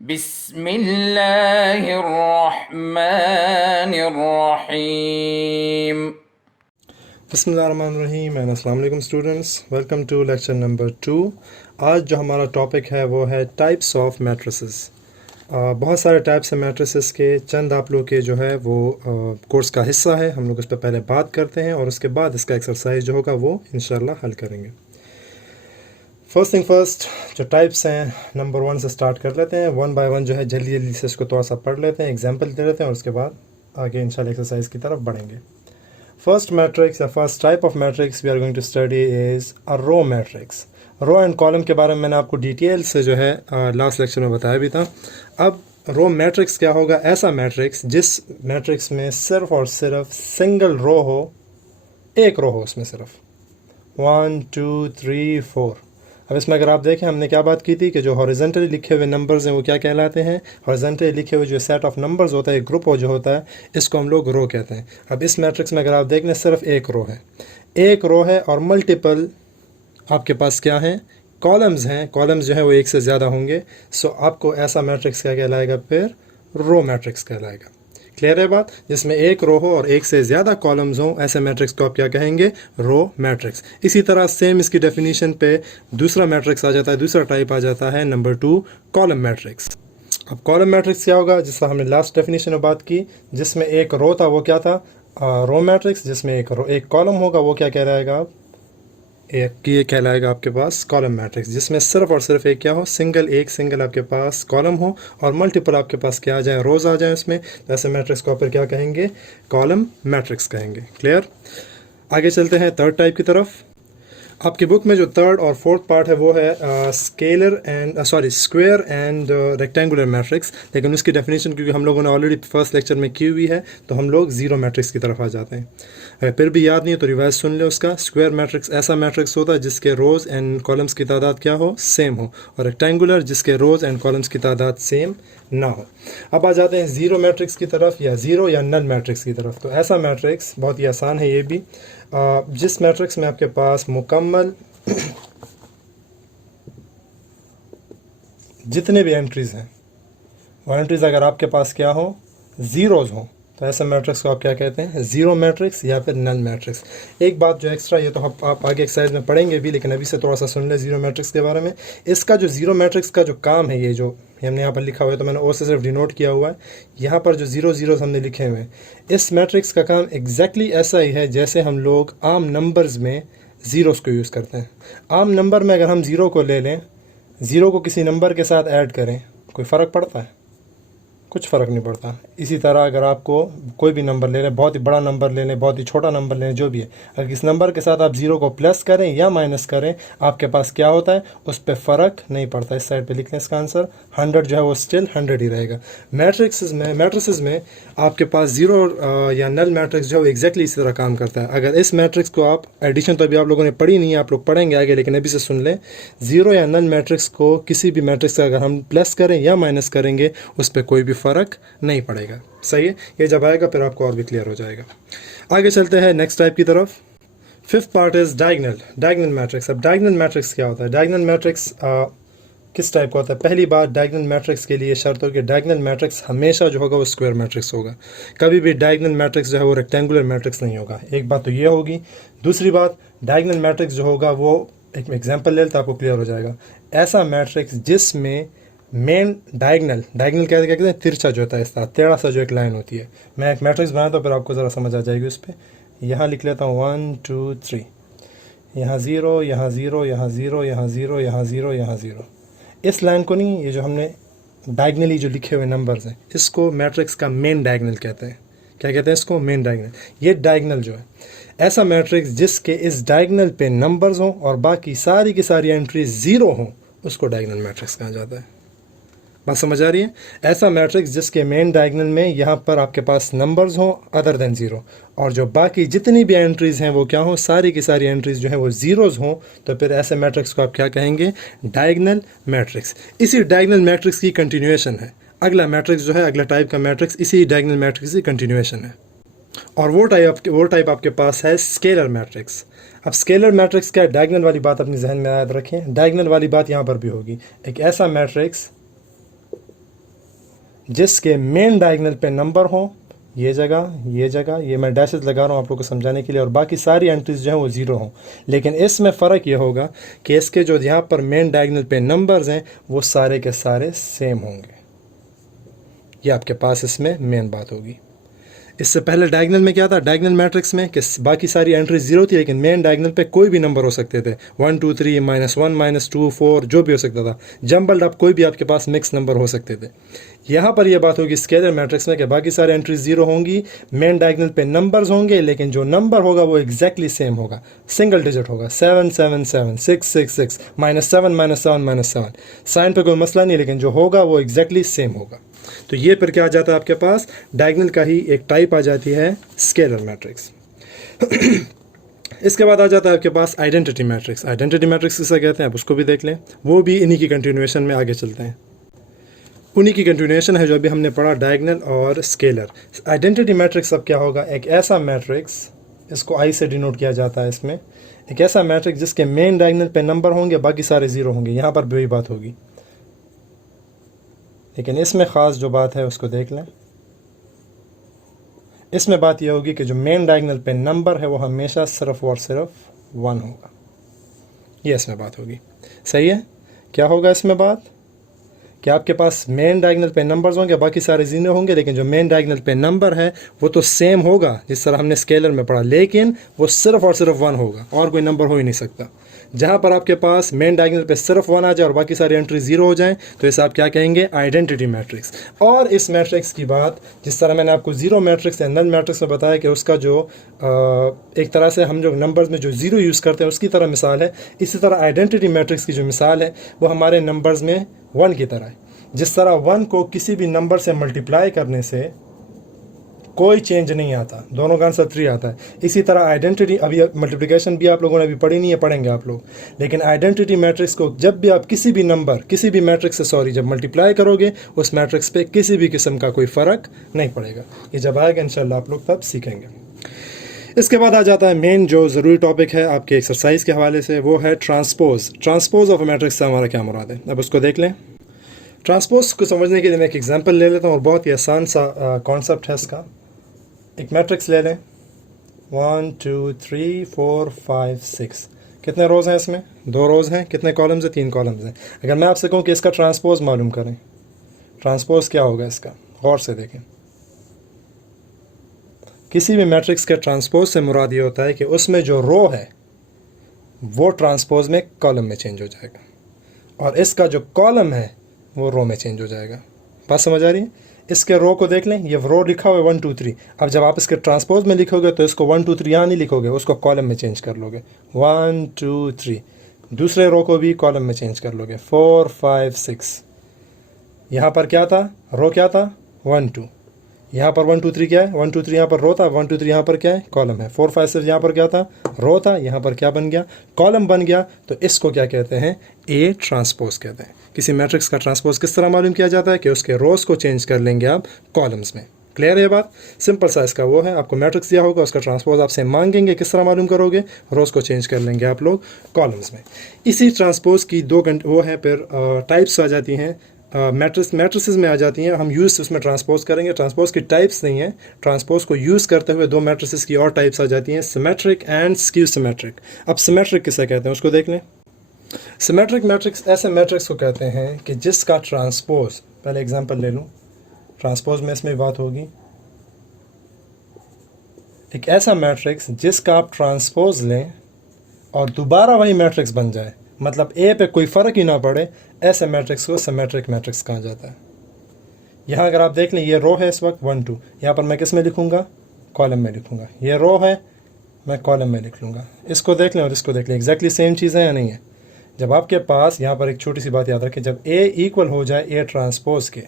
बिस्मिल्लाहिर्रहमानिर्रहीम। बिस्मिल्लाहिर्रहमानिर्रहीम एंड अस्सलाम वालेकुम students, welcome to lecture number 2। आज जो हमारा टॉपिक है वो है टाइप्स ऑफ मैट्रिसेस। बहुत सारे टाइप्स हैं मैट्रिसेस के, चंद आप लोग के जो है वो कोर्स का हिस्सा है। हम लोग उस पर पहले बात करते हैं और उसके बाद इसका एक्सरसाइज जो होगा वो इंशाल्लाह हल करेंगे। फर्स्ट थिंग फर्स्ट, जो टाइप्स हैं नंबर 1 से स्टार्ट कर लेते हैं। वन बाय वन जो है जल्दी जल्दी से इसको थोड़ा सा पढ़ लेते हैं, एग्जाम्पल दे लेते हैं और उसके बाद आगे इंशाल्लाह एक्सरसाइज की तरफ बढ़ेंगे। First matrix, the first type of matrix we are going to study is a row matrix. Row and column के बारे में मैंने आपको डिटेल से जो है लास्ट लेक्चर में बताया भी था। अब रो मैट्रिक्स क्या होगा? ऐसा मैट्रिक्स जिस मैट्रिक्स में सिर्फ और सिर्फ सिंगल रो हो, एक रो हो उसमें सिर्फ 1 2 3 4। अब इसमें अगर आप देखें, हमने क्या बात की थी कि जो हॉरिजॉन्टली लिखे हुए नंबर्स हैं वो क्या कहलाते हैं? हॉरिजॉन्टली लिखे हुए जो सेट ऑफ नंबर्स होता है, एक ग्रुप हो जो होता है, इसको हम लोग रो कहते हैं। अब इस मैट्रिक्स में अगर आप देख लें, सिर्फ एक रो है, एक रो है और मल्टीपल आपके पास क्या हैं? कॉलम्स हैं। कॉलम्स जो है वो एक से ज़्यादा होंगे। सो आपको ऐसा मैट्रिक्स क्या कहलाएगा? फिर रो मैट्रिक्स कहलाएगा। क्लियर है बात? जिसमें एक रो हो और एक से ज़्यादा कॉलम्स हों, ऐसे मैट्रिक्स को आप क्या कहेंगे? Row matrix. इसी तरह सेम इसकी डेफिनेशन पे दूसरा मैट्रिक्स आ जाता है, दूसरा टाइप आ जाता है नंबर 2, कॉलम मैट्रिक्स। अब कॉलम मैट्रिक्स क्या होगा? जिसका हमने लास्ट डेफिनेशन में बात की, जिसमें एक रो था वो क्या था? Row matrix. जिसमें एक कॉलम होगा वो क्या कहलाएगा? आप एक ये कहलाएगा आपके पास कॉलम मैट्रिक्स, जिसमें सिर्फ और सिर्फ एक क्या हो? एक सिंगल आपके पास कॉलम हो और मल्टीपल आपके पास क्या आ जाए? रोज आ जाए उसमें। तो ऐसे मैट्रिक्स को आप फिर क्या कहेंगे? कॉलम मैट्रिक्स कहेंगे। क्लियर? आगे चलते हैं थर्ड टाइप की तरफ। आपकी बुक में जो थर्ड और फोर्थ पार्ट है वो है स्क्वायर एंड रेक्टेंगुलर मैट्रिक्स। लेकिन उसकी डेफिनेशन क्योंकि हम लोगों ने ऑलरेडी फर्स्ट लेक्चर में की हुई है, तो हम लोग जीरो मैट्रिक्स की तरफ आ जाते हैं। अगर फिर भी याद नहीं है तो रिवाइज सुन ले उसका। स्क्वायर मैट्रिक्स ऐसा मैट्रिक्स होता है जिसके रोज़ एंड कॉलम्स की तादाद क्या हो? सेम हो। और रेक्टेंगुलर जिसके रोज़ एंड कॉलम्स की तादाद सेम ना हो। अब आ जाते हैं ज़ीरो मैट्रिक्स की तरफ, या ज़ीरो या नल मैट्रिक्स की तरफ। तो ऐसा मैट्रिक्स बहुत ही आसान है ये भी, जिस मैट्रिक्स में आपके पास मुकम्मल जितने भी एंट्रीज़ हैं वो एंट्रीज़ अगर आपके पास क्या हो? ज़ीरोज़ हो, तो ऐसे मैट्रिक्स को आप क्या कहते हैं? ज़ीरो मैट्रिक्स या फिर नल मैट्रिक्स। एक बात जो एक्स्ट्रा, ये तो आप आगे एक्सरसाइज में पढ़ेंगे भी, लेकिन अभी से थोड़ा सा सुन ले ज़ीरो मैट्रिक्स के बारे में। इसका जो ज़ीरो मैट्रिक्स का जो काम है, ये जो हमने यहाँ पर लिखा हुआ है, तो मैंने ओ से सिर्फ डिनोट किया हुआ है। यहाँ पर जो ज़ीरो ज़ीरोज़ हमने लिखे हुए हैं, इस मैट्रिक्स का काम एग्जैक्टली ऐसा ही है जैसे हम लोग आम नंबर्स में ज़ीरोज़ को यूज़ करते हैं। आम नंबर में अगर हम ज़ीरो को ले लें, ज़ीरो को किसी नंबर के साथ ऐड करें, कोई फ़र्क पड़ता है? कुछ फ़र्क नहीं पड़ता। इसी तरह अगर आपको कोई भी नंबर ले लें, बहुत ही बड़ा नंबर ले लें, बहुत ही छोटा नंबर ले लें, जो भी है, अगर इस नंबर के साथ आप ज़ीरो को प्लस करें या माइनस करें, आपके पास क्या होता है? उस पर फ़र्क नहीं पड़ता। इस साइड पे लिख लें इसका आंसर। 100 जो है वो स्टिल 100 ही रहेगा। मैट्रिक्स में आपके पास ज़ीरो या नल मैट्रिक्स जो है वो एग्जैक्टली इसी तरह काम करता है। अगर इस मैट्रिक्स को आप एडिशन तो अभी आप लोगों ने पढ़ी नहीं है, आप लोग पढ़ेंगे आगे, लेकिन अभी से सुन लें, ज़ीरो या नल मैट्रिक्स को किसी भी मैट्रिक्स का अगर हम प्लस करें या माइनस करेंगे, उस पर कोई भी फ़र्क नहीं पड़ेगा। सही है? ये जब आएगा फिर आपको और भी क्लियर हो जाएगा। आगे चलते हैं नेक्स्ट टाइप की तरफ। Fifth part is diagonal matrix. अब डायगोनल मैट्रिक्स क्या होता है? डायगोनल मैट्रिक्स किस टाइप का होता है? पहली बात, डायगोनल मैट्रिक्स के लिए शर्त हो कि डायगोनल मैट्रिक्स हमेशा जो होगा वो स्क्वायर मैट्रिक्स होगा। कभी भी डायगोनल मैट्रिक्स जो है वो रेक्टेंगुलर मैट्रिक्स नहीं होगा। एक बात तो ये होगी। दूसरी बात, डायगोनल मैट्रिक्स जो होगा वो, एक एग्जांपल ले लेते आपको क्लियर हो जाएगा। ऐसा मैट्रिक्स जिसमें मेन डायगोनल क्या कहते हैं? तिरछा जो होता है, इस तरह टेढ़ा सा जो एक लाइन होती है। मैं एक मैट्रिक्स बनाता हूँ, फिर आपको ज़रा समझ आ जाएगी उस पर। यहाँ लिख लेता हूँ 1 2 3, यहाँ ज़ीरो, यहाँ ज़ीरो, यहाँ ज़ीरो, यहाँ ज़ीरो, यहाँ ज़ीरो, यहाँ ज़ीरो। इस लाइन को नहीं, ये जो हमने डायगनली जो लिखे हुए नंबर्स हैं, इसको मैट्रिक्स का मेन डायगोनल कहते हैं। क्या कहते हैं इसको? Main diagonal. ये डायगोनल जो है, ऐसा मैट्रिक्स जिसके इस डायगोनल पे नंबर्स हों और बाकी सारी की सारी एंट्री ज़ीरो हों, उसको डायगोनल मैट्रिक्स कहा जाता है। बात समझ आ रही है? ऐसा मैट्रिक्स जिसके मेन डायगोनल में यहाँ पर आपके पास नंबर्स हों अदर देन ज़ीरो, और जो बाकी जितनी भी एंट्रीज़ हैं वो क्या हो? सारी की सारी एंट्रीज़ जो हैं वो ज़ीरोज़ हों, तो फिर ऐसे मैट्रिक्स को आप क्या कहेंगे? Diagonal matrix. इसी डायगोनल मैट्रिक्स की कंटिन्यूएशन है अगला मैट्रिक्स जो है, अगला टाइप का मैट्रिक्स इसी डायगोनल मैट्रिक्स की कंटिन्यूएशन है। और वो टाइप आपके पास है स्केलर मैट्रिक्स। अब स्केलर मैट्रिक्स क्या है? डायगोनल वाली बात अपने जहन में याद रखें। डायगोनल वाली बात यहाँ पर भी होगी। एक ऐसा मैट्रिक्स जिसके मेन डायगोनल पे नंबर हो, ये जगह ये मैं डैशेस लगा रहा हूँ आप लोगों को समझाने के लिए, और बाकी सारी एंट्रीज जो हैं वो ज़ीरो हों। लेकिन इसमें फ़र्क ये होगा कि इसके जो यहाँ पर मेन डायगोनल पे नंबर्स हैं वो सारे के सारे सेम होंगे। ये आपके पास इसमें मेन बात होगी। इससे पहले डायगोनल में क्या था, डायगोनल मैट्रिक्स में कि बाकी सारी एंट्री जीरो थी, लेकिन मेन डायगोनल पे कोई भी नंबर हो सकते थे, 1 2 3 -1 -2 4 जो भी हो सकता था, जंबल्ड अप कोई भी आपके पास मिक्स नंबर हो सकते थे। यहाँ पर यह बात होगी स्केलर मैट्रिक्स में कि बाकी सारी एंट्री जीरो होंगी, मेन डायगोनल पे नंबर्स होंगे, लेकिन जो नंबर होगा वो एग्जैक्टली सेम होगा, सिंगल डिजिट होगा, 7 7 7 6 6 6 -7 -7 -7। साइन पे कोई मसला नहीं, लेकिन जो होगा वो एग्जैक्टली सेम होगा। तो ये फिर क्या आ जाता है आपके पास, डायगोनल का ही एक टाइप आ जाती है स्केलर मैट्रिक्स। इसके बाद आ जाता है आपके पास आइडेंटिटी मैट्रिक्स। आइडेंटिटी मैट्रिक्स किसे कहते हैं आप उसको भी देख लें, वो भी इन्हीं की कंटिन्यूएशन में आगे चलते हैं। उन्हीं की कंटिन्यूएशन है जो अभी हमने पढ़ा, डायगोनल और स्केलर। आइडेंटिटी मैट्रिक्स अब क्या होगा, एक ऐसा मैट्रिक्स, इसको आई से डिनोट किया जाता है इसमें, एक ऐसा मैट्रिक्स जिसके मेन डायगोनल पे नंबर होंगे, बाकी सारे ज़ीरो होंगे। यहाँ पर भी वही बात होगी, लेकिन इसमें ख़ास जो बात है उसको देख लें। इसमें बात यह होगी कि जो मेन डायगोनल पे नंबर है वो हमेशा सिर्फ और सिर्फ 1 होगा। ये इसमें बात होगी, सही है। क्या होगा इसमें बात कि आपके पास मेन डायगोनल पे नंबर्स होंगे, बाकी सारे जीरो होंगे, लेकिन जो मेन डायगोनल पे नंबर है वो तो सेम होगा जिस तरह हमने स्केलर में पढ़ा, लेकिन वो सिर्फ और सिर्फ 1 होगा, और कोई नंबर हो ही नहीं सकता। जहाँ पर आपके पास मेन डायगोनल पे सिर्फ 1 आ जाए और बाकी सारी एंट्री ज़ीरो हो जाएं, तो इसे आप क्या कहेंगे, आइडेंटिटी मैट्रिक्स। और इस मैट्रिक्स की बात, जिस तरह मैंने आपको ज़ीरो मैट्रिक्स या नल मैट्रिक्स में बताया कि उसका जो एक तरह से हम जो नंबर्स में जो ज़ीरो यूज़ करते हैं उसकी तरह मिसाल है, इसी तरह आइडेंटिटी मैट्रिक्स की जो मिसाल है वो हमारे नंबर्स में 1 की तरह है। जिस तरह 1 को किसी भी नंबर से मल्टीप्लाई करने से कोई चेंज नहीं आता, दोनों का आंसर 3 आता है, इसी तरह आइडेंटिटी, अभी मल्टीप्लिकेशन भी आप लोगों ने अभी पढ़ी नहीं है, पढ़ेंगे आप लोग, लेकिन आइडेंटिटी मैट्रिक्स को जब भी आप किसी भी नंबर, किसी भी मैट्रिक्स से सॉरी जब मल्टीप्लाई करोगे, उस मैट्रिक्स पे किसी भी किस्म का कोई फ़र्क नहीं पड़ेगा। ये जब आएगा इंशाल्लाह आप लोग तब सीखेंगे। इसके बाद आ जाता है मेन जो ज़रूरी टॉपिक है आपके एक्सरसाइज के हवाले से, वो है ट्रांसपोज। ट्रांसपोज ऑफ मैट्रिक्स से हमारा क्या मुराद है, अब उसको देख लें। ट्रांसपोज को समझने के लिए मैं एक एग्जांपल ले लेता हूँ, और बहुत ही आसान सा कॉन्सेप्ट है इसका। एक मैट्रिक्स ले लें, 1 2 3 4 5 6, कितने रोज़ हैं इसमें, 2 रोज़ हैं, कितने कॉलम्स हैं, 3 कॉलम्स हैं। अगर मैं आपसे कहूँ कि इसका ट्रांसपोज मालूम करें, ट्रांसपोज क्या होगा इसका, गौर से देखें। किसी भी मैट्रिक्स के ट्रांसपोज से मुराद ये होता है कि उसमें जो रो है वो ट्रांसपोज में कॉलम में चेंज हो जाएगा, और इसका जो कॉलम है वो रो में चेंज हो जाएगा। बात समझ आ रही है। इसके रो को देख लें, ये रो लिखा हुआ है 1 2 3। अब जब आप इसके ट्रांसपोज में लिखोगे तो इसको 1 2 3 यहाँ नहीं लिखोगे, उसको कॉलम में चेंज कर लोगे, 1 2 3। दूसरे रो को भी कॉलम में चेंज कर लोगे, 4 5 6। यहाँ पर क्या था, रो क्या था, 1 2। यहाँ पर 1 2 3 क्या है, 1 2 3 यहाँ पर रो था, 1 2 3 यहाँ पर क्या है, कॉलम है। 4 5 6 यहाँ पर क्या था, रो था, यहाँ पर क्या बन गया, कॉलम बन गया। तो इसको क्या कहते हैं, ए ट्रांसपोज कहते हैं। किसी मैट्रिक्स का ट्रांसपोज किस तरह मालूम किया जाता है कि उसके रोज को चेंज कर लेंगे आप कॉलम्स में। क्लियर है ये बात, सिंपल सा इसका वो है, आपको मैट्रिक्स दिया होगा, उसका ट्रांसपोज आपसे मांगेंगे, किस तरह मालूम करोगे, रोज को चेंज कर लेंगे आप लोग कॉलम्स में। इसी ट्रांसपोज की दो वो है फिर टाइप्स आ जाती हैं, मैट्रिसेस में आ जाती हैं। हम यूज़ उसमें ट्रांसपोज करेंगे, ट्रांसपोज की टाइप्स नहीं है, ट्रांसपोज को यूज़ करते हुए 2 मैट्रिसेस की और टाइप्स आ जाती हैं, सिमेट्रिक एंड स्क्यू सिमेट्रिक। अब सिमेट्रिक किसे कहते हैं उसको देख लें। सिमेट्रिक मैट्रिक्स ऐसे मैट्रिक्स को कहते हैं कि जिसका ट्रांसपोज, पहले एग्जांपल ले लूँ, ट्रांसपोज में इसमें बात होगी, एक ऐसा मैट्रिक्स जिसका आप ट्रांसपोज लें और दोबारा वही मैट्रिक्स बन जाए, मतलब ए पे कोई फ़र्क ही ना पड़े, ऐसे मैट्रिक्स को सिमेट्रिक मैट्रिक्स कहा जाता है। यहाँ अगर आप देख लें, ये रो है इस वक्त 1 2, यहाँ पर मैं किस में लिखूँगा, कॉलम में लिखूँगा। ये रो है, मैं कॉलम में लिख लूँगा। इसको देख लें और इसको देख लें, एग्जैक्टली सेम चीज़ है या नहीं है। जब आपके पास यहाँ पर एक छोटी सी बात याद रखें, जब ए इक्वल हो जाए ए ट्रांसपोज के,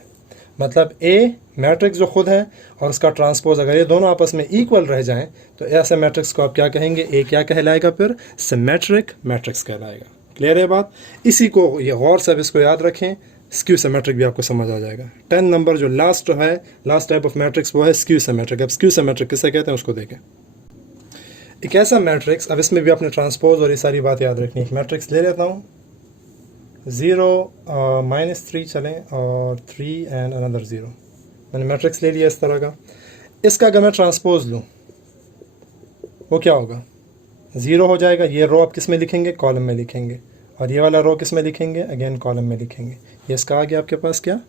मतलब ए मैट्रिक्स जो खुद है और उसका ट्रांसपोज अगर ये दोनों आपस में इक्वल रह जाएं, तो ऐसे मैट्रिक्स को आप क्या कहेंगे, ए क्या कहलाएगा, फिर सिमेट्रिक मैट्रिक्स कहलाएगा। क्लियर है बात। इसी को ये गौर से इसको याद रखें, स्क्यू सिमेट्रिक भी आपको समझ आ जाएगा। 10 नंबर जो लास्ट है, लास्ट टाइप ऑफ मैट्रिक्स वो है स्क्यू सिमेट्रिक। अब स्क्यू सिमेट्रिक किसे कहते हैं उसको देखें। एक ऐसा मैट्रिक्स, अब इसमें भी अपने ट्रांसपोज और ये सारी बात याद रखनी। एक मैट्रिक्स ले लेता हूँ, 0 -3 चलें और 3 एंड अनदर 0, मैंने मैट्रिक्स ले लिया इस तरह का। इसका अगर मैं ट्रांसपोज लूँ वो क्या होगा, 0 हो जाएगा। ये रो आप किस में लिखेंगे, कॉलम में लिखेंगे, और ये वाला रो किस में लिखेंगे, अगेन कॉलम में लिखेंगे। ये इसका आ गया आपके पास क्या,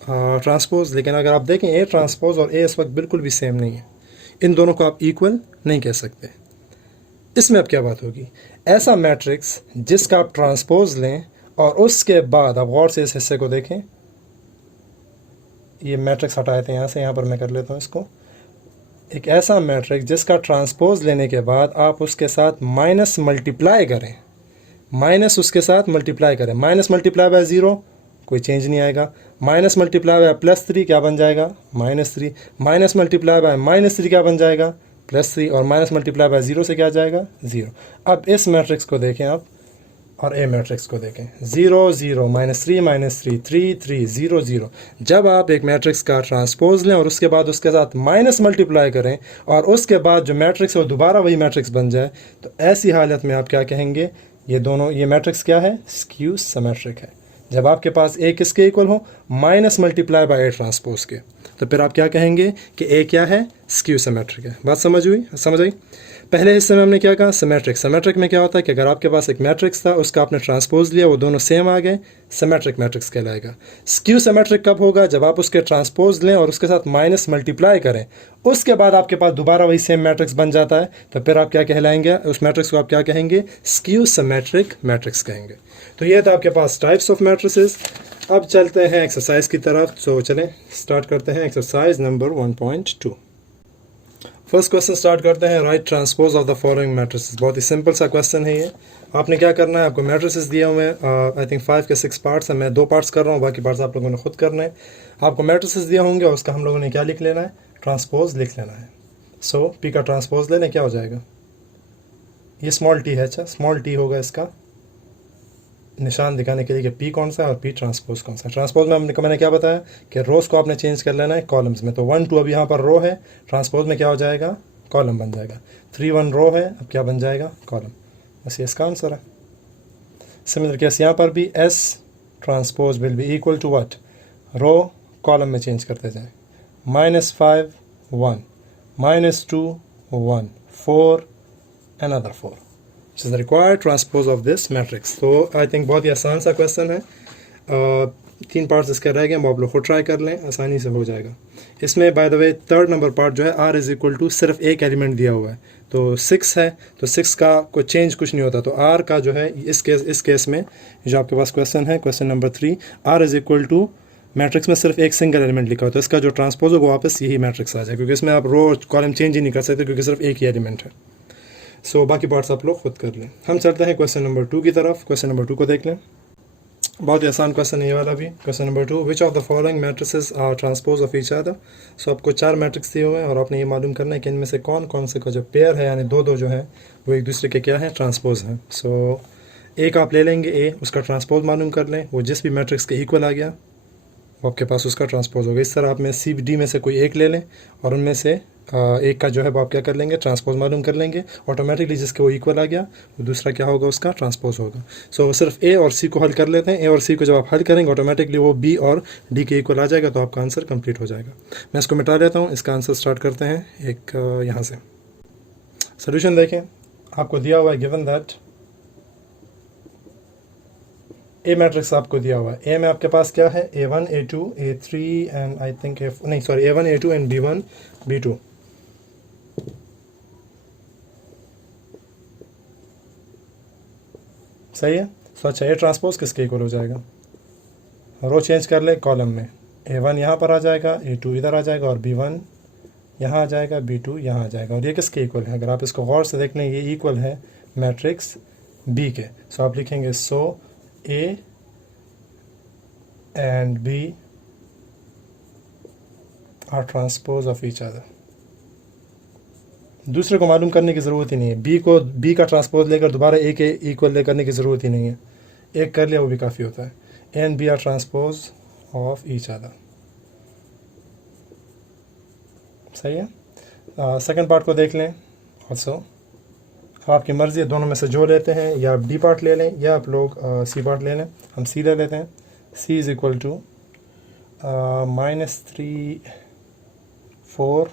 ट्रांसपोज। लेकिन अगर आप देखें ए ट्रांसपोज और ए इस वक्त बिल्कुल भी सेम नहीं है, इन दोनों को आप इक्वल नहीं कह सकते। इसमें अब क्या बात होगी, ऐसा मैट्रिक्स जिसका आप ट्रांसपोज लें और उसके बाद आप गौर से इस हिस्से को देखें, ये मैट्रिक्स हटाए थे यहाँ से, यहाँ पर मैं कर लेता हूँ इसको। एक ऐसा मैट्रिक्स जिसका ट्रांसपोज लेने के बाद आप उसके साथ माइनस मल्टीप्लाई करें, माइनस उसके साथ मल्टीप्लाई करें, माइनस मल्टीप्लाई बाय 0 कोई चेंज नहीं आएगा, माइनस मल्टीप्लाई बाय +3 क्या बन जाएगा, -3, माइनस मल्टीप्लाई बाय -3 क्या बन जाएगा, +3, और माइनस मल्टीप्लाई बाय 0 से क्या आ जाएगा, 0। अब इस मैट्रिक्स को देखें आप और ए मैट्रिक्स को देखें, 0 0 -3 -3 3 3 0 0। जब आप एक मैट्रिक्स का ट्रांसपोज लें और उसके बाद उसके साथ माइनस मल्टीप्लाई करें और उसके बाद जो मैट्रिक्स है वो दोबारा वही मैट्रिक्स बन जाए, तो ऐसी हालत में आप क्या कहेंगे, ये दोनों, ये मैट्रिक्स क्या है, स्क्यू सिमेट्रिक है। जब आपके पास ए किसके इक्वल हो, minus multiply by A transpose के, तो फिर आप क्या कहेंगे कि ए क्या है, स्क्यू सिमेट्रिक है। बात समझ हुई, समझ आई। पहले हिस्से में हमने क्या कहा, सिमेट्रिक। सिमेट्रिक में क्या होता है कि अगर आपके पास एक मैट्रिक्स था, उसका आपने ट्रांसपोज लिया, वो दोनों सेम आ गए, सिमेट्रिक मैट्रिक्स कहलाएगा। स्क्यू सिमेट्रिक कब होगा, जब आप उसके ट्रांसपोज लें और उसके साथ माइनस मल्टीप्लाई करें, उसके बाद आपके पास दोबारा वही सेम मैट्रिक्स बन जाता है, तो फिर आप क्या कहलाएंगे, उस मैट्रिक्स को आप क्या कहेंगे, स्क्यू सिमेट्रिक मैट्रिक्स कहेंगे। तो ये था आपके पास टाइप्स ऑफ मैट्रिसेस। अब चलते हैं एक्सरसाइज की तरफ। तो चलें स्टार्ट करते हैं exercise number 1.2। First question start करते हैं, right transpose of the following matrices. बहुत ही सिंपल सा क्वेश्चन है ये। आपने क्या करना है, आपको मैट्रिसेस दिए हुए हैं, आई थिंक 5 के 6 पार्ट्स हैं, मैं 2 पार्ट्स कर रहा हूँ, बाकी पार्ट्स आप लोगों ने खुद करने हैं। आपको मैट्रिसेस दिए होंगे और उसका हम लोगों ने क्या लिख लेना है, ट्रांसपोज लिख लेना है। सो पी का ट्रांसपोज लेने क्या हो जाएगा, ये स्मॉल टी है, अच्छा स्मॉल टी होगा इसका निशान दिखाने के लिए कि पी कौन सा है और पी ट्रांसपोज कौन सा है। ट्रांसपोज में मैंने क्या बताया कि रोज को आपने चेंज कर लेना है कॉलम्स में। तो 1 2 अब यहाँ पर रो है, ट्रांसपोज में क्या हो जाएगा, कॉलम बन जाएगा। 3 1 रो है, अब क्या बन जाएगा, कॉलम। बस ये इसका आंसर है। सिमिलर केस यहाँ पर भी, S transpose will be equal to what, row column में चेंज करते जाएं, -5 1 -2 1 4 another 4 which is the required transpose of this matrix। तो आई थिंक बहुत ही आसान सा क्वेश्चन है। 3 पार्ट्स इसके रह गए, वो आप लोग खुद ट्राई कर लें, आसानी से हो जाएगा। इसमें by the way 3rd number part जो है, r इज़ इक्वल टू सिर्फ एक एलिमेंट दिया हुआ है, तो 6 है, तो 6 का कोई चेंज कुछ नहीं होता। तो r का जो है इस केस में जो आपके पास क्वेश्चन है, question number 3, r is equal to matrix में सिर्फ एक सिंगल एलिमेंट लिखा हो, तो इसका जो ट्रांसपोज होगा वापस यही मैट्रिक्स आ जाए, क्योंकि इसमें आप रो कॉलम चेंज ही नहीं कर सकते क्योंकि सिर्फ एक ही एलिमेंट है। सो बाकी पार्ट्स आप लोग खुद कर लें। हम चलते हैं क्वेश्चन नंबर 2 की तरफ। क्वेश्चन नंबर 2 को देख लें, बहुत ही आसान क्वेश्चन है ये वाला भी। Question number 2, which of the following matrices are transpose of each other. So आपको 4 मैट्रिक्स दिए हुए हैं और आपने ये मालूम करना है कि इनमें से कौन कौन से का जो पेयर है, यानी दो जो है वो एक दूसरे के क्या है, ट्रांसपोज हैं। सो एक आप ले लेंगे ए, उसका ट्रांसपोज मालूम कर लें, वो जिस भी मैट्रिक्स के इक्वल आ गया वो आपके पास उसका ट्रांसपोज होगा। इस तरह आप में सी डी में से कोई एक ले लें और उनमें से एक का जो है वो आप क्या कर लेंगे, ट्रांसपोज मालूम कर लेंगे। ऑटोमेटिकली जिसके वो इक्वल आ गया वो दूसरा क्या होगा, उसका ट्रांसपोज होगा। सो सिर्फ ए और सी को हल कर लेते हैं। ए और सी को जब आप हल करेंगे ऑटोमेटिकली वो बी और डी के इक्वल आ जाएगा, तो आपका आंसर कंप्लीट हो जाएगा। मैं इसको मिटा लेता हूँ। इसका आंसर स्टार्ट करते हैं एक यहाँ से। सोल्यूशन देखें, आपको दिया हुआ है गिवन दैट ए मैट्रिक्स आपको दिया हुआ है। ए में आपके पास क्या है, A1 A2 A3 and I think A1 A2 and B1 B2। सही है। सो अच्छा, ए ट्रांसपोज किसके इक्वल हो जाएगा, रो चेंज कर ले, कॉलम में A1 यहाँ पर आ जाएगा, A2 इधर आ जाएगा और B1 यहाँ आ जाएगा, B2 यहाँ आ जाएगा। और ये किसके इक्वल है, अगर आप इसको गौर से देख लें, ये इक्वल है मैट्रिक्स B के। सो आप लिखेंगे सो A and B are transpose of each other। दूसरे को मालूम करने की ज़रूरत ही नहीं है, बी का ट्रांसपोज लेकर दोबारा ए के इक्वल ले करने की ज़रूरत ही नहीं है, एक कर लिया वो भी काफ़ी होता है। A and B are transpose of each other. सही है। सेकंड पार्ट को देख लें ऑल्सो, आपकी मर्ज़ी है, दोनों में से जो लेते हैं, या आप डी पार्ट ले लें या आप लोग सी पार्ट ले लें। हम सी ले लेते हैं। सी इज़ इक्वल टू -3 4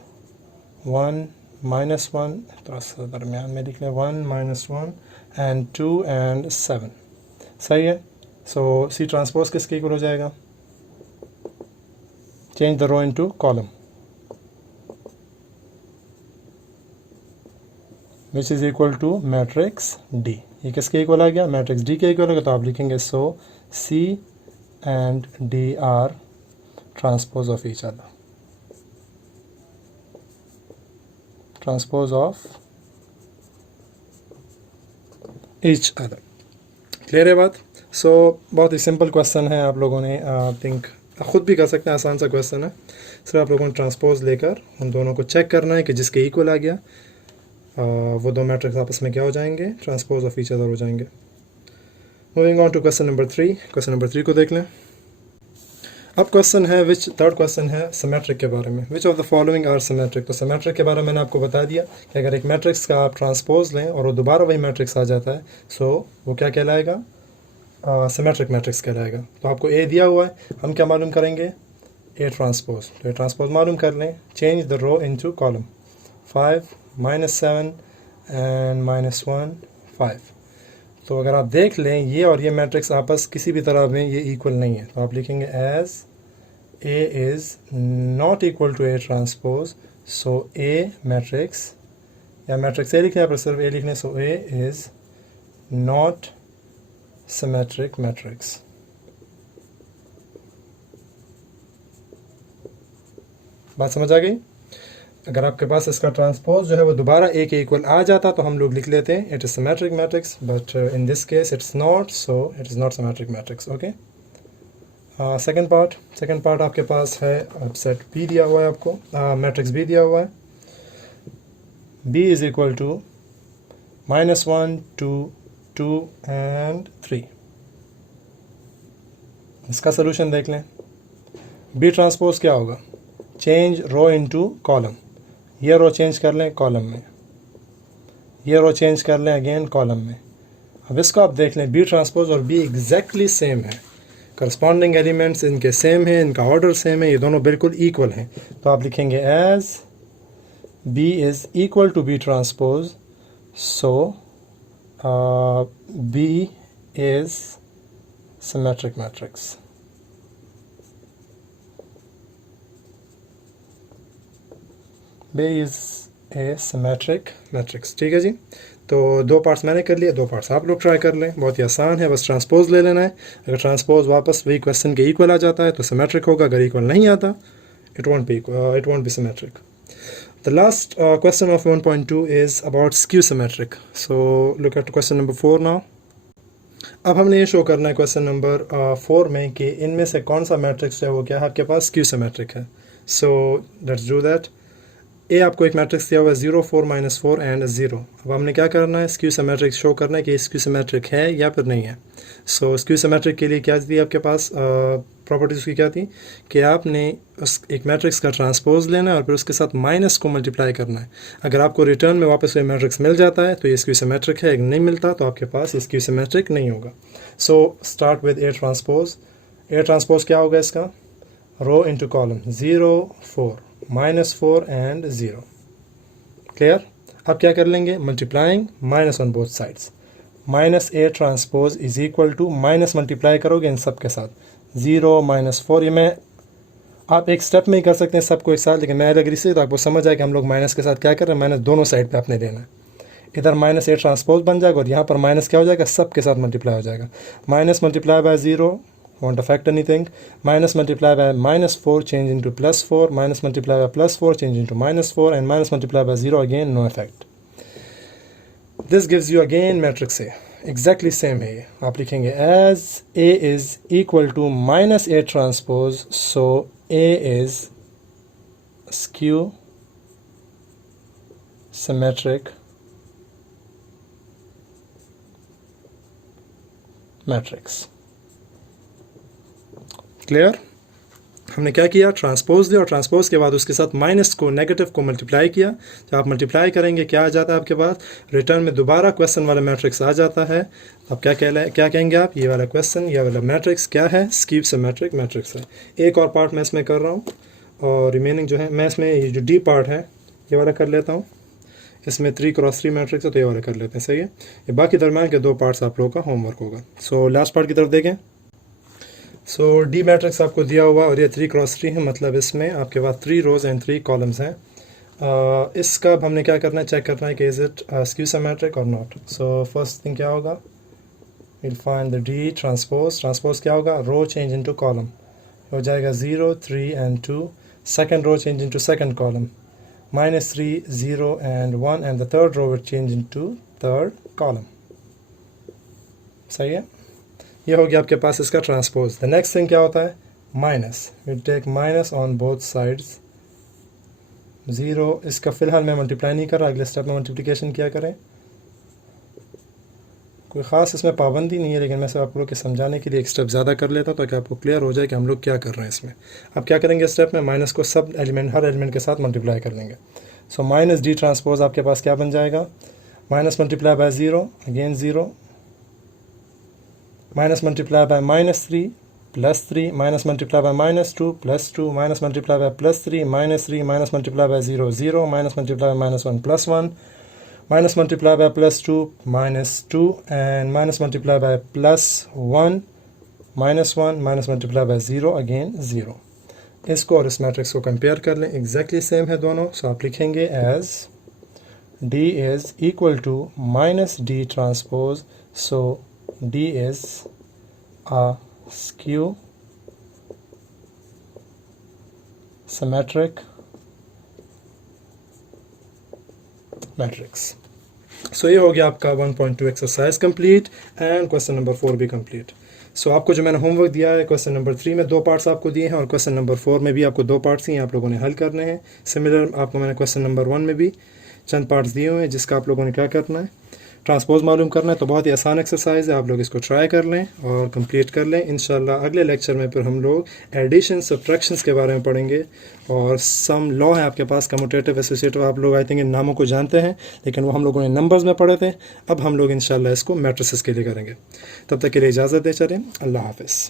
1 -1, थोड़ा सा दरमियान में लिख लें, 1 -1 एंड 2 एंड 7, सही है। सो सी ट्रांसपोज किसके इक्वल हो जाएगा? Change the row into column, which is equal to matrix D. ये किसके इक्वल आ गया? मैट्रिक्स डी के इक्वल होगा, तो आप लिखेंगे so C and D are transpose of each other, transpose of each other. Clear है बात? सो बहुत ही सिंपल क्वेश्चन है, आप लोगों ने थिंक खुद भी कर सकते हैं, आसान सा क्वेश्चन है। सिर्फ आप लोगों ने ट्रांसपोज लेकर उन दोनों को चेक करना है कि जिसके इक्वल आ गया वो दो मैट्रिक्स आपस में क्या हो जाएंगे? ट्रांसपोज ऑफ ईच अदर हो जाएंगे। Moving on to question number 3। Question number 3 को देख लें। अब क्वेश्चन है थर्ड क्वेश्चन है सिमेट्रिक के बारे में। Which of the following are symmetric. तो सिमेट्रिक के बारे में मैंने आपको बता दिया कि अगर एक मैट्रिक्स का आप ट्रांसपोज लें और वो दोबारा वही मैट्रिक्स आ जाता है, सो वो क्या कहलाएगा? सिमेट्रिक मैट्रिक्स कहलाएगा। तो आपको ए दिया हुआ है, हम क्या मालूम करेंगे? A transpose. तो ए ट्रांसपोज मालूम कर लें। Change the row into column, 5 -7 and -1 5। तो अगर आप देख लें ये और ये मैट्रिक्स आपस किसी भी तरह में ये इक्वल नहीं है, तो आप लिखेंगे as A is not equal to A transpose, so A matrix, या मैट्रिक्स ए लिखने या फिर सिर्फ ए लिखने, so A is not symmetric matrix. बात समझ आ गई? अगर आपके पास इसका ट्रांसपोज जो है वो दोबारा ए के इक्वल आ जाता तो हम लोग लिख लेते हैं it is symmetric matrix, but in this case it's not, so it is not symmetric matrix. Okay, second part आपके पास है, सेट बी दिया हुआ है आपको, मैट्रिक्स बी दिया हुआ है। B is equal to -1 2 2 and 3। इसका सोल्यूशन देख लें। बी ट्रांसपोज क्या होगा? Change row into column. ये रो चेंज कर लें कॉलम में, ये रो चेंज कर लें अगेन कॉलम में। अब इसको आप देख लें, बी ट्रांसपोज और बी एग्जैक्टली सेम है, करस्पॉन्डिंग एलिमेंट्स इनके सेम है, इनका ऑर्डर सेम है, ये दोनों बिल्कुल इक्वल हैं। तो आप लिखेंगे as B is equal to B transpose, so B is symmetric matrix. B is a symmetric matrix. ठीक है जी, तो दो पार्ट्स मैंने कर लिए, दो पार्ट्स आप लोग ट्राई कर लें। बहुत ही आसान है, बस ट्रांसपोज ले लेना है। अगर ट्रांसपोज वापस वही क्वेश्चन के इक्वल आ जाता है तो सिमेट्रिक होगा, अगर इक्वल नहीं आता it won't be symmetric. The last question of 1.2 is about skew symmetric. So look at question number 4 now. अब हमने ये शो करना है क्वेश्चन नंबर 4 में कि इनमें से कौन सा मैट्रिक्स है वो क्या है आपके पास स्क्यू सिमेट्रिक है। So let's do that. A आपको एक मैट्रिक्स दिया हुआ है 0 4 -4 एंड 0। अब हमने क्या करना है? स्क्यू सिमेट्रिक शो करना है कि स्क्यू सिमेट्रिक है या फिर नहीं है। सो स्क्यू सिमेट्रिक के लिए क्या थी आपके पास प्रॉपर्टीज़ उसकी क्या थी कि आपने उस एक मैट्रिक्स का ट्रांसपोज लेना है और फिर उसके साथ माइनस को मल्टीप्लाई करना है। अगर आपको रिटर्न में वापस ये मैट्रिक्स मिल जाता है तो ये स्क्यू सिमेट्रिक है, अगर नहीं मिलता तो आपके पास ये स्क्यू सिमेट्रिक नहीं होगा। So start with A transpose. A transpose क्या होगा इसका? Row into column, 0 4 -4 and 0। Clear? अब क्या कर लेंगे? Multiplying minus on both sides. -A transpose is equal to minus multiply करोगे इन सब के साथ, 0 -4। ये मैं आप एक स्टेप में ही कर सकते हैं सबको एक साथ, लेकिन मैं अगर इससे तो आपको समझ आए कि हम लोग माइनस के साथ क्या कर रहे हैं। माइनस दोनों साइड पे आपने लेना है, इधर -A ट्रांसपोज बन जाएगा और यहाँ पर माइनस क्या हो जाएगा? सब के साथ मल्टीप्लाई हो जाएगा। Minus multiply by 0 won't affect anything. Minus multiply by -4 change into +4, minus multiply by +4 change into -4, and minus multiply by 0 again no effect. This gives you again matrix A. Exactly same है ये। आप लिखेंगे as A is equal to -A transpose, so A is skew symmetric matrix. Clear? हमने क्या किया, transpose लिया और transpose के बाद उसके साथ माइनस को, नेगेटिव को मल्टीप्लाई किया। जब आप मल्टीप्लाई करेंगे क्या आ जाता है आपके पास, रिटर्न में दोबारा क्वेश्चन वाला मैट्रिक्स आ जाता है। अब क्या कहेंगे आप, ये वाला क्वेश्चन, ये वाला मैट्रिक्स क्या है, स्क्यूब सिमेट्रिक मैट्रिक्स है। एक और पार्ट मैं इसमें कर रहा हूँ और रिमेनिंग जो है मैं इसमें ये जो डी पार्ट है ये वाला कर लेता हूँ। इसमें 3x3 मैट्रिक्स है तो ये वाला कर लेते हैं, सही है। ये बाकी दरम्यान के 2 पार्ट्स आप लोगों का होमवर्क होगा। सो लास्ट पार्ट की तरफ देखें। सो डी मैट्रिक्स आपको दिया हुआ और ये 3x3 है, मतलब इसमें आपके पास 3 रोज़ एंड 3 कॉलम्स हैं। इसका अब हमने क्या करना है, चेक करना है कि इज़ इट स्क्यू सिमेट्रिक और नॉट। सो फर्स्ट थिंग क्या होगा, will find the D transpose. Transpose क्या होगा, रो चेंज इनटू कॉलम हो जाएगा 0 3 and 2। Second row change into second column -3 0 and 1 and the third row will change into third column, सही है। ये हो गया आपके पास इसका ट्रांसपोज। द नेक्स्ट थिंग क्या होता है, minus. We take minus on both sides. 0 इसका फ़िलहाल मैं मल्टीप्लाई नहीं कर रहा, अगले स्टेप में मल्टीप्लिकेशन किया करें। कोई ख़ास इसमें पाबंदी नहीं है, लेकिन मैं सब आप लोग के समझाने के लिए एक स्टेप ज़्यादा कर लेता हूँ ताकि आपको क्लियर हो जाए कि हम लोग क्या कर रहे हैं इसमें। अब क्या करेंगे स्टेप में, माइनस को सब एलिमेंट, हर एलिमेंट के साथ मल्टीप्लाई कर लेंगे। सो माइनस डी ट्रांसपोज आपके पास क्या बन जाएगा, minus multiply by 0 again 0, minus multiply by -3 +3, minus multiply by -2 +2, minus multiply by +3 -3, minus multiply by 0 0, minus multiply by -1 +1, minus multiply by +2 -2, and minus multiply by +1 -1, minus multiply by 0 again 0। इसको और इस matrix को compare कर लें, exactly same है दोनों। सो आप लिखेंगे as D is equal to minus D transpose, so D is a skew symmetric matrix। सो ये हो गया आपका 1.2 exercise complete and question number 4 भी कंप्लीट। सो आपको जो मैंने होमवर्क दिया है, क्वेश्चन नंबर 3 में 2 पार्ट्स आपको दिए हैं और क्वेश्चन नंबर 4 में भी आपको 2 पार्ट्स ही आप लोगों ने हल करने हैं। सिमिलर आपको मैंने क्वेश्चन नंबर 1 में भी चंद पार्ट्स दिए हुए हैं जिसका आप लोगों ने क्या करना है, ट्रांसपोज मालूम करना है। तो बहुत ही आसान एक्सरसाइज है, आप लोग इसको ट्राई कर लें और कंप्लीट कर लें। इंशाल्लाह अगले लेक्चर में फिर हम लोग एडिशन सब्ट्रैक्शंस के बारे में पढ़ेंगे और सम लॉ है आपके पास, कम्यूटेटिव एसोसिएटिव, आप लोग आई थिंक इन नामों को जानते हैं लेकिन वो हम लोगों ने नंबर्स में पढ़े थे। अब हम लोग इंशाल्लाह इसको मैट्रिसेस के लिए करेंगे। तब तक के लिए इजाज़त दे चलें, अल्लाह हाफिज़।